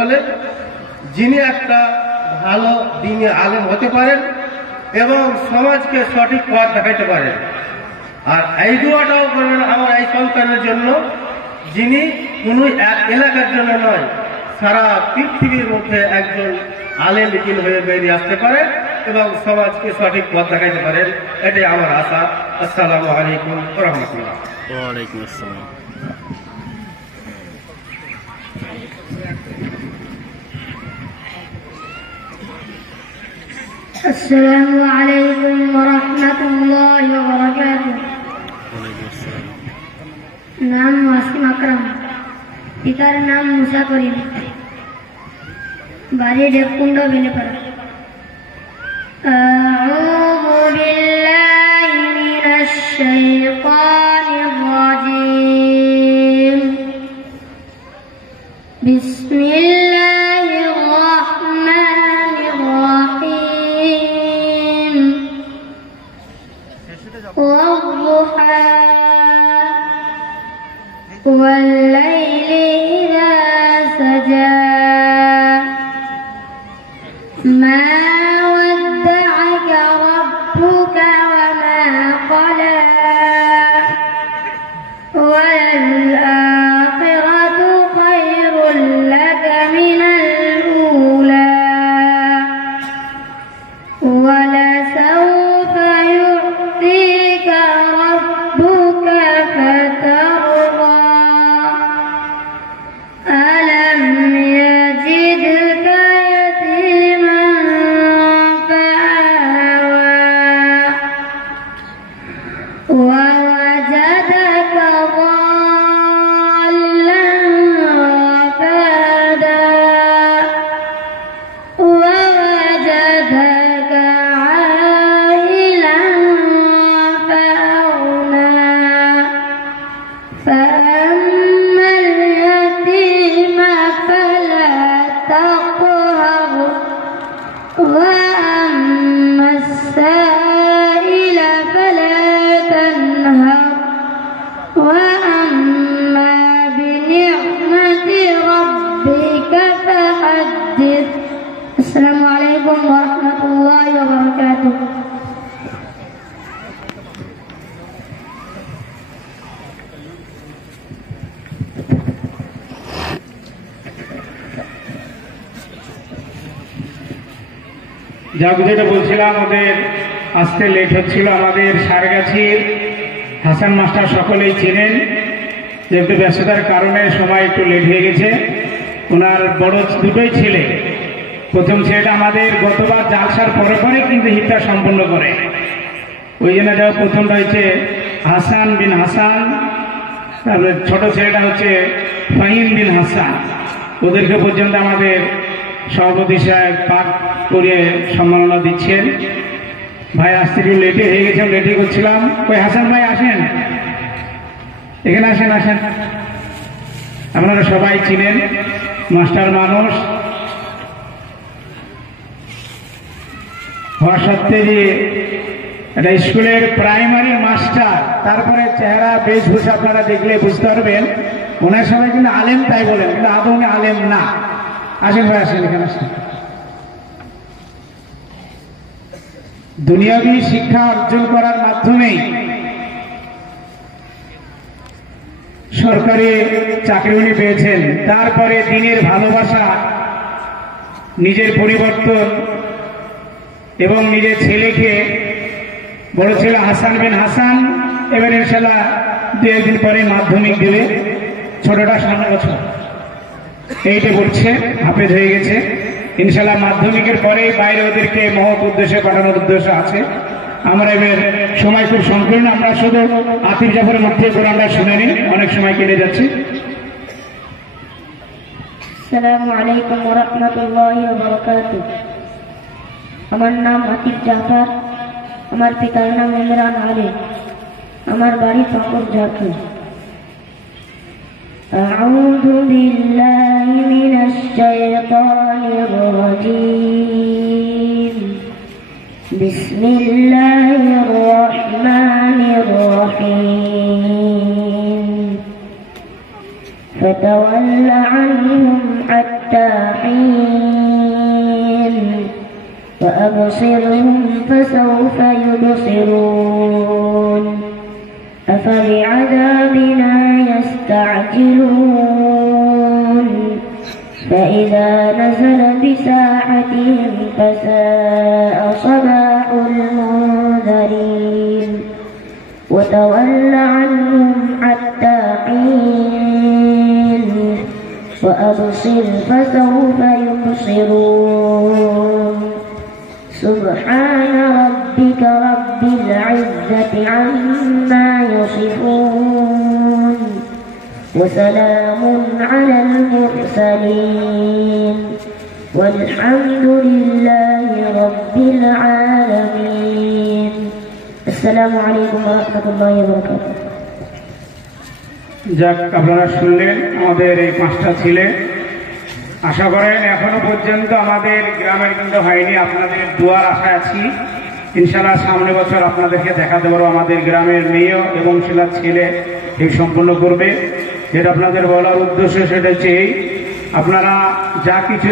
বলেন, যিনি একটা ভালো দ্বীনি আলেম হতে পারেন এবং সমাজকে সঠিক পথ দেখাইতে পারেন। আর এই দোয়াটাও করবেন আমার এই সন্তানের জন্য, যিনি কোনো এক এলাকার জন্য নয়, সারা পৃথিবীর মধ্যে একজন আলেম দিন হয়ে বেরিয়ে আসতে পারে এবং সমাজকে সঠিক পথ দেখাইতে পারেন। এটাই আমার আশা। আসসালামু আলাইকুম ওয়া রাহমাতুল্লাহ। ওয়ালাইকুম আসসালাম। আসসালামু আলাইকুম ওয়া রাহমাতুল্লাহি ওয়া বারাকাতুহু। নাম ওয়াসিম আকরাম, পিতার নাম মুসা করিম, বাড়ি ডেককুন্ড বেলেপাড়া। আউযু বিল্লাহি মিনাশ শাইতানির রাজীম। বিসমিল্লাহির রাহমানির রাহিম। ওয়াদ-দুহা والليل إذا سجى ما ودعك ربك وما قلى وللآخرة خير لك من الأولى ولسوف يعطيك ربك فترضى ألم يجدك يتيما فآوى ووجدك ضالا فهدى ووجدك عائلا فأغنى فأما اليتيم فلا تقهر وأما السائل فلا تنهر وأما بنعمة ربك فحدث. السلام عليكم ورحمة الله وبركاته. যাক, যেটা বলছিলাম, আমাদের আসতে লেট হচ্ছিল। আমাদের সারগাছির হাসান মাস্টার সকলেই চেনেন, যেহেতু ব্যস্ততার কারণে সময় একটু লেট হয়ে গেছে। ওনার বড় দুটোই ছেলে, প্রথম ছেলেটা আমাদের গতবার জালসার পরে পরে কিন্তু হিফতা সম্পন্ন করে, ওই জন্য যাও প্রথমটা হচ্ছে হাসান বিন হাসান, তারপরে ছোট ছেলেটা হচ্ছে ফাহিম বিন হাসান। ওদেরকে পর্যন্ত আমাদের সভাপতি সাহেব পাঠ করিয়ে সম্মাননা দিচ্ছেন। ভাই আসতে একটু লেটে হয়ে গেছে, লেটে করছিলাম। ওই হাসান ভাই আসেন, এখানে আসেন, আসেন। আপনারা সবাই চিনেন, মাস্টার মানুষ হওয়া সত্ত্বে যে একটা স্কুলের প্রাইমারি মাস্টার, তারপরে চেহারা বেশভূষা আপনারা দেখলে বুঝতে পারবেন ওনার সবাই কিন্তু আলেম তাই বলেন, কিন্তু আদৌ উনি আলেম না। আসেন ভাই, আসেন, এখানে আসেন। দুনিয়াবী শিক্ষা অর্জন করার মাধ্যমেই সরকারি চাকরি উনি পেয়েছেন। তারপরে দিনের ভালোবাসা, নিজের পরিবর্তন এবং নিজের ছেলেকে, বড় ছেলে হাসান বিন হাসান এবার ইনশাল্লাহ 2-1 দিন পরে মাধ্যমিক দেবে, ছোটটা 7 বছর, এইটা পড়ছে, হাফেজ হয়ে গেছে। ইনশাল্লাহ মাধ্যমিকের পরে বাইরে ওদেরকে মহৎ উদ্দেশ্যে পাঠানোর উদ্দেশ্য আছে। আমরা এবার সময় খুব সংকীর্ণ, আমরা শুধু আতিফ জাফরের মধ্যে কোরআনটা শুনে নিই, অনেক সময় কেটে যাচ্ছে। আসসালামু আলাইকুম ওয়া রাহমাতুল্লাহি ওয়া বারাকাতুহু। আমার নাম আতিফ জাফর, আমার পিতার নাম ইমরান আলী, আমার বাড়ি পাকুড়, ঝাড়খণ্ড। আউযু বিল্লাহি মিনাশ শাইতানির রাজীম। বিসমিল্লাহির রাহমানির রাহিম। فتول عنهم حتى حتى حين وأبصرهم فسوف يبصرون أفبعذابنا يستعجلون فإذا نزل بساحتهم فساء صباح المنذرين وتول عنهم حتى حين وأبصر فسوف يبصرون سبحان ربك رب العزة عما يصفون وسلام على المرسلين والحمد لله رب العالمين السلام عليكم ورحمة الله وبركاته যাক, আপনারা শুনলেন আমাদের এই 5টা ছেলে। আশা করেন এখনো পর্যন্ত আমাদের গ্রামের কিন্তু হয়নি, আপনাদের দোয়ার আশায় আছি। ইনশাআল্লাহ সামনে বছর আপনাদেরকে দেখাতে পারবো আমাদের গ্রামের মেয়ে এবং ছেলের ছেলে এই সম্পূর্ণ করবে। যেটা আপনাদের বলার উদ্দেশ্য সেটা হচ্ছে আপনারা যা কিছু